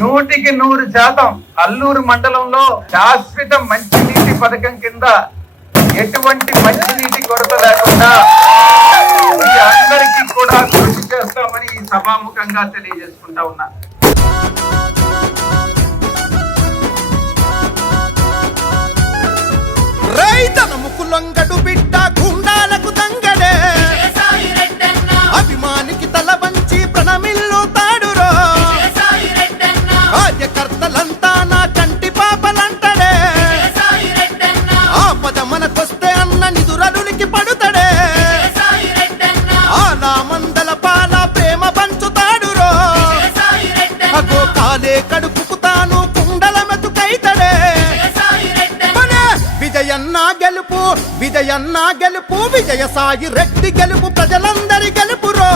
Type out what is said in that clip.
100% అల్లూరు మండలంలో శాశ్వత మంచినీటి పథకం కింద ఎటువంటి మంచినీటి కొరత లేకుండా మీ అందరికీ కూడా కృషి చేస్తామని ఈ సభాముఖంగా తెలియజేసుకుంటా ఉన్నా. రైతనముకు లొంగడు బిడ్డ గుండాలకు తంగడే అభిమానికి తల వంచి ప్రణమిల్లు తాడురో కార్యకర్తలంతా నా కంటి పాపలంటడే ఆపద మనకొస్తే అన్న నిదురలునికి పడుతడే ఆలా మందల పాల ప్రేమ పంచుతాడురో అగో కాలే కడుపుకు తాను కుండల మెతుకైతడే విజయన్న గెలుపు విజయ సాయి రెడ్డి గెలుపు ప్రజలందరి గెలుపురో.